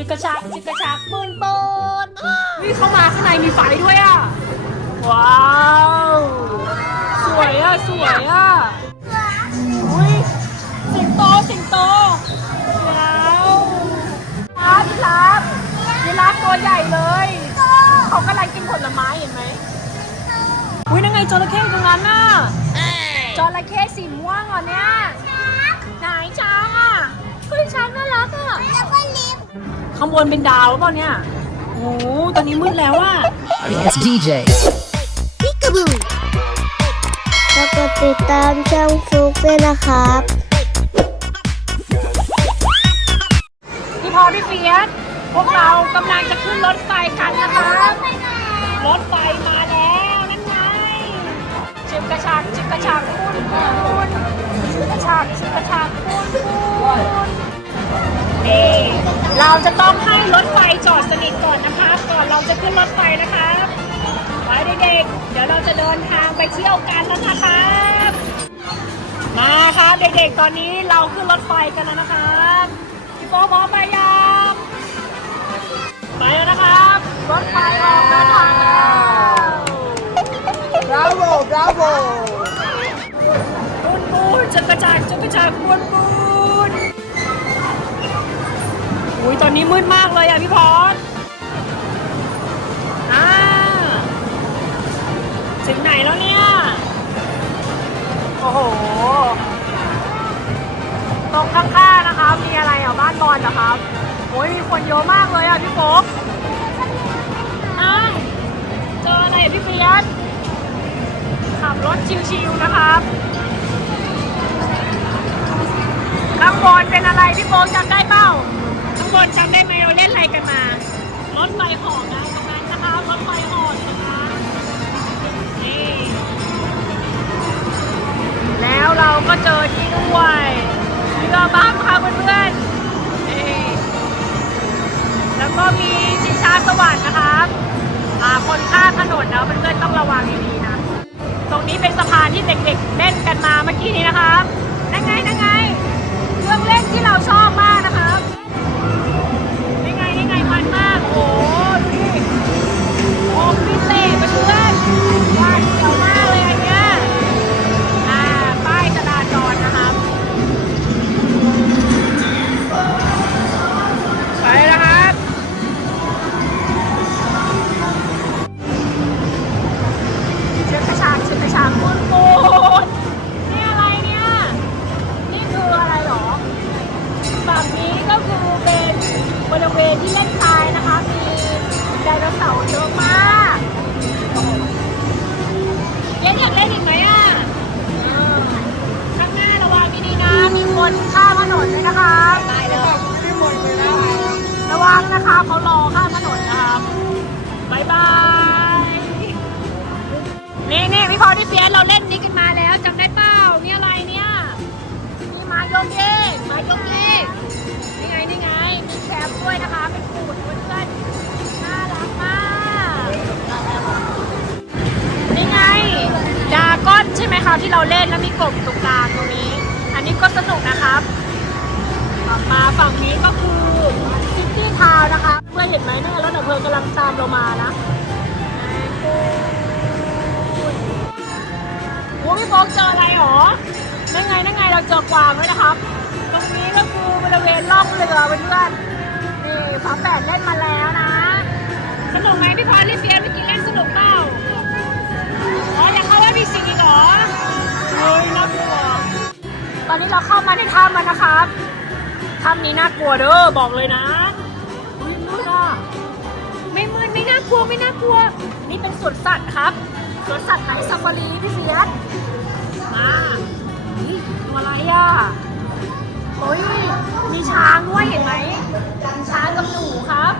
ชุดกระชากชุดกระชากปืนปืนนี่เข้ามาข้างในมีไฟด้วยอะ ว้าว สวยอะ สวยอะอุ้ยสิงโตสิงโตแล้วครับยีราฟยีราฟตัวใหญ่เลย เขากำลังกินผลไม้เห็นไหมอุ้ยนั่นไงจระเข้ตรงนั้นน่ะจระเข้สีม่วงเหรอเนี่ยไหนช้า ข้างบนเป็นดาวหรือเปล่าเนี่ยโอ้โหตอนนี้มืดแล้วอะ It's DJ. พิกาบูแล้วก็ติดตามช่องฟลุกด้วยนะครับ พี่พอพี่เฟียสพวกเรากำลังจะขึ้นรถไฟกันนะคะรถไฟมาแล้วนั่นไงชิบกระชากชิบกระชากพูนพูนชิบกระชากชิบกระชากพูนพูนนี่ เราจะต้องให้รถไฟจอดสนิทก่อนนะคะ ก่อนเราจะขึ้นรถไฟนะคะไปเด็กๆ เดี๋ยวเราจะเดินทางไปเที่ยวกันแล้วนะครับมาครับเด็กๆ ตอนนี้เราขึ้นรถไฟกันแล้วนะครับพี่โป๊พร้อมไปยังไปแล้วนะครับ รถไฟออกเดินทางแล้ว Bravo, bravo. ปูนปูนจะกระจายจะกระจายปูนปูน อุ้ยตอนนี้มืดมากเลยอะพี่พอสอ่าถึงไหนแล้วเนี่ย โอ้โห ตรงข้างๆนะคะ มีอะไรอะบ้านบอลเหรอครับโอ้ยมีคนเยอะมากเลยอะพี่โป๊ก วรรค์นะครับอ่าคนข้ามถนนนะเพื่อนๆต้องระวังดีๆนะ ตรงนี้เป็นสะพานที่เด็กๆเล่นกันมาเมื่อกี้นี้นะครับนั่งไงนั่งไงเครื่องเล่น นะคะเขารอข้ามถนนนะครับบายบายนี่นี่พี่พอที่เฟียสเราเล่นนี้กันมาแล้วจำได้เปล่านี่อะไรเนี่ยมีม้โยกเยกม้โยกเยกนี่ไงนี่ไงมีแคมด้วยนะคะ เป็นปูดเพื่อนๆน่ารักมากนี่ไงดาก้อนใช่ไหมครับที่เราเล่นแล้วมีกบตรงกลางตรงนี้ อันนี้ก็สนุกนะครับต่อมาฝั่งนี้ก็คือ ซิตี้ทาวนะคะเพื่อนเห็นไหมนั่นไงรถดับเพลิงกำลังตามเรามานะโอ้พี่โฟกเจออะไรหรอนั่นไงนั่นไงเราเจอกวางด้วยนะครับ ตรงนี้ก็คือบริเวณล่องเรือเพื่อนๆนี่ฝาแฝดเล่นมาแล้วนะ สนุกไหมพี่พรรีบเฟียนเมื่อกี้เล่นสนุกเปล่าอ๋ออยากเข้าว่าพีซีเหรอเฮ้ยน่ากลัวตอนนี้เราเข้ามาในถ้ำแล้วนะครับถ้ำนี้น่ากลัวเด้อบอกเลยนะอุ้ยมืดอะ ไม่มืดไม่น่ากลัวไม่น่ากลัว นี่เป็นสวนสัตว์ครับสวนสัตว์ไหนซาฟารีพี่เฟียสมานี่ตัวอะไรอะโอ้ยมีช้างด้วยเห็นไหมช้างกับหนูครับ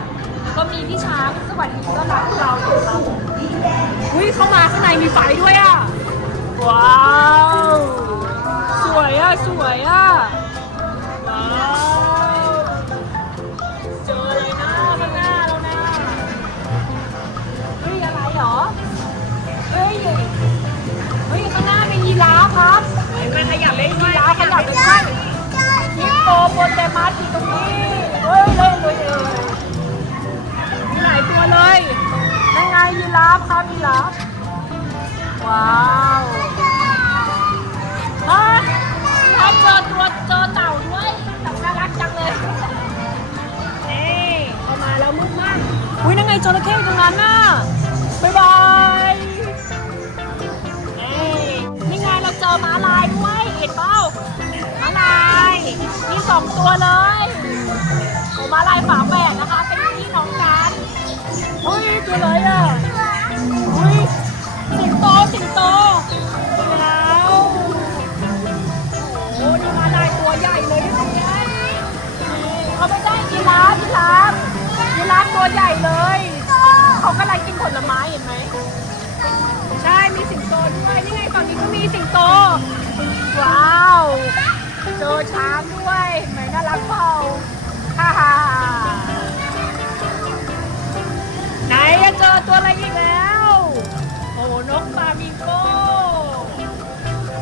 ก็มีพี่ช้างสวัสดีต้อนรับเราอยู่ครับอุ้ยเข้ามาข้างในมีไฟด้วยอะว้าว สวยอะ สวยอะว้าว มีสองตัวเลยโอมาลายฝาแฝดนะคะ เป็นพี่น้องกันเฮ้ยตัวอะไรอะ เจอช้างด้วยเห็นไหมน่ารักเปล่าฮ่าฮ่าไหนจะเจอตัวอะไรอีกแล้ว โอ้นกฟามิงโก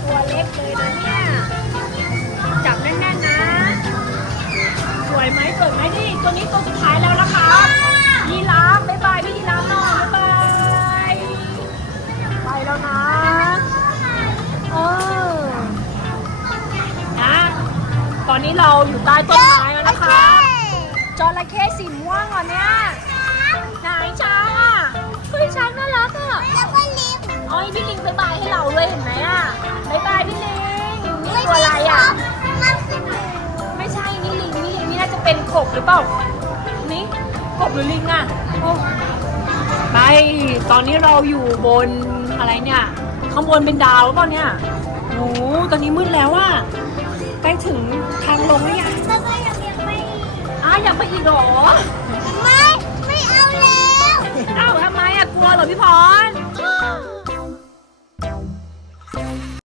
ตัวเล็กเลยนะเนี่ย จับแน่นๆนะ สวยไหมสวยไหมนี่ตัวนี้ตัวสุดท้าย เราอยู่ใต้ต้นไม้แล้วนะคะจระเข้สีม่วงเหรอเนี่ยไหนช้างอะเฮ้ยช้างน่ารักอะแล้วก็ลิฟต์อ๋อพี่ลิงบ๊ายบายให้เราด้วยเห็นไหมอะบ๊ายบายพี่ลิงนี่ตัวอะไรอะมันคือหมูไม่ใช่นี่ลิงนี่ลิงนี่น่าจะเป็นกบหรือเปล่านี่กบหรือลิงอะโอ้ไปตอนนี้เราอยู่บนอะไรเนี่ยข้างบนเป็นดาวหรือเปล่าเนี่ยโอ้โหตอนนี้มืดแล้วอะใกล้ ถึงทางลงแล้วยังแล้วก็ยังยังไม่ อ้าอยากไปอีกเหรอไม่ ไม่เอาแล้ว เอ้าทำไมอะกลัวเหรอพี่พร